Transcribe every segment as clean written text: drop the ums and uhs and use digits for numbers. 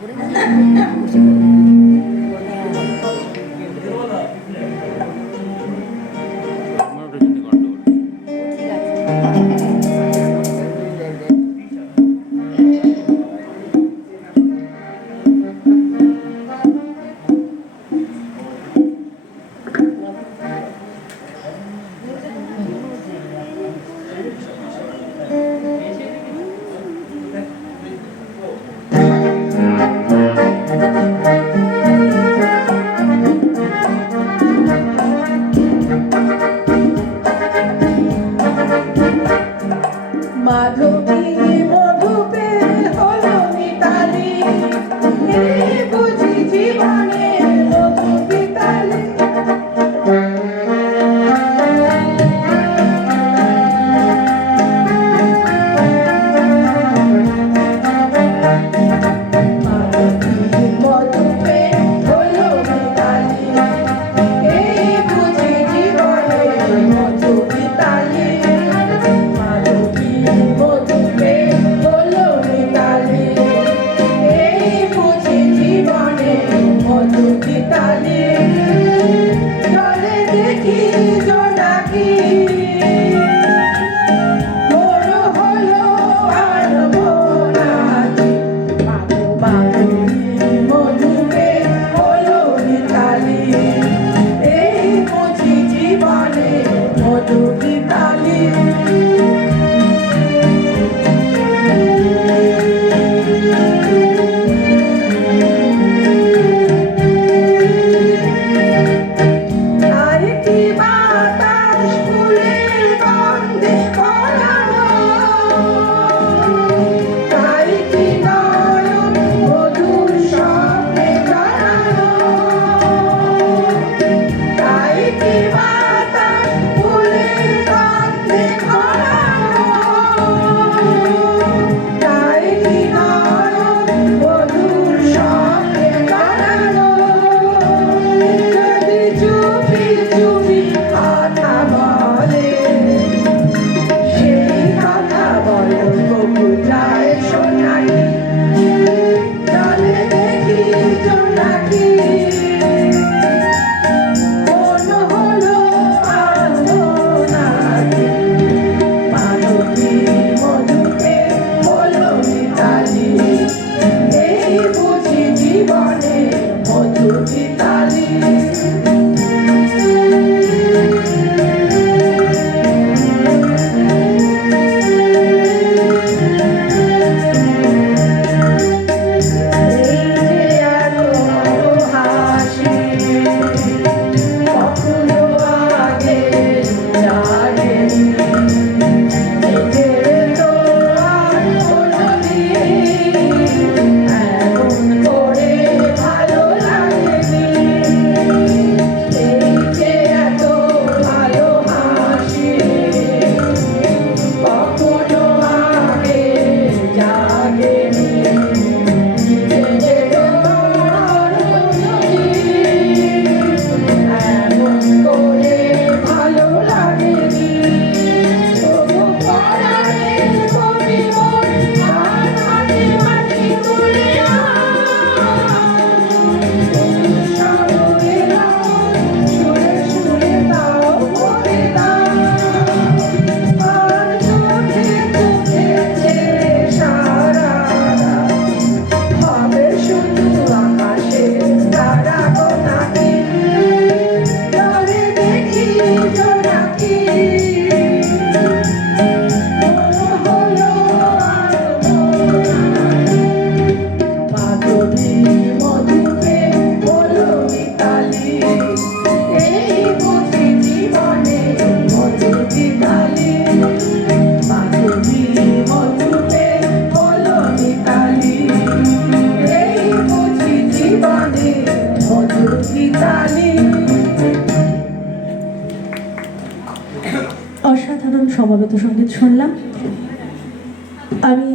করে বসে ঠিক আছে। মাধবী মধুপে হলো মিতালি, এই বুঝি জীবনে মধু পিতালি। মাধবী মধুপে হলো মিতালি, এই বুঝি জীবনে মধু পিতালি। মাধবী মধুপে হলো মিতালি, এই বুঝি জীবনে মধু পিতালি। জলে দেখি জোনাকি, বড় হলো আর ভোলাকি। মাধবী মধুপে হলো মিতালি, এই বুঝি জীবনে মধু পিতালি। তাই কি বাতাস ফুলের গন্ধে ভরানো, তাই কি নয়ন মধুর স্বপ্নে জড়ানো। তাই কি বাতাস ফুলের গন্ধে ভরানো, তাই কি নয়ন মধুর স্বপ্নে জড়ানো। যদি চুপি চুপি কথা বলে, সেই কথা বলো তবু যায় শোনাকি। জলে দেখি জোনাকি, মন হলো আজ ভোলাকি। মাধবী মধুপে হলো মিতালি, এই বুঝি জীবনে মধু পিতালি। এই যে এত হাসি, কখনো আগে জাগেনি। নিজের তো আর কোনোদিন এমন করে ভালো লাগেনি। এই যে এত ভালো হাসি, কখনো আগে জাগেনি। নিজের তো আর কোনোদিন এমন করে ভালো লাগেনি। তবু পরাণের কবি মন আর হাতে মাটি তুলে সুরে সুরে দাও করে দাও। আর চোখে চোখে ছেড়ে সারা হবে শুধু আকাশে তারা গোনাকি। জলে দেখি জোনাকি, মন হলো আর ভোলাকি। মাধবী মধুপে হলো মিতালি, এই বুঝি জীবনে মধু পিতালি। মাধবী মধুপে হলো মিতালি, এই বুঝি জীবনে মধু পিতালি। অসাধারণ সমবেত সঙ্গীত শুনলাম। আমি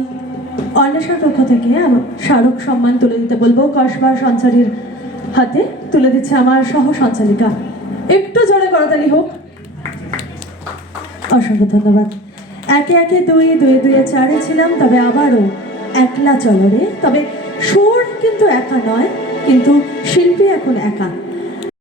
অন্বেষার পক্ষ থেকে আমার স্মারক সম্মান তুলে দিতে বলবো কসবা সঞ্চারীর হাতে। তুলে দিচ্ছে আমার সহ সঞ্চালিকা। একটু জোরে করতালি হোক। অসংখ্য ধন্যবাদ। একে একে দুই দুয়ে দুয়ে চারে ছিলাম, তবে আবারও একলা চলো রে। তবে সুর কিন্তু একা নয়, কিন্তু শিল্পী এখন একা।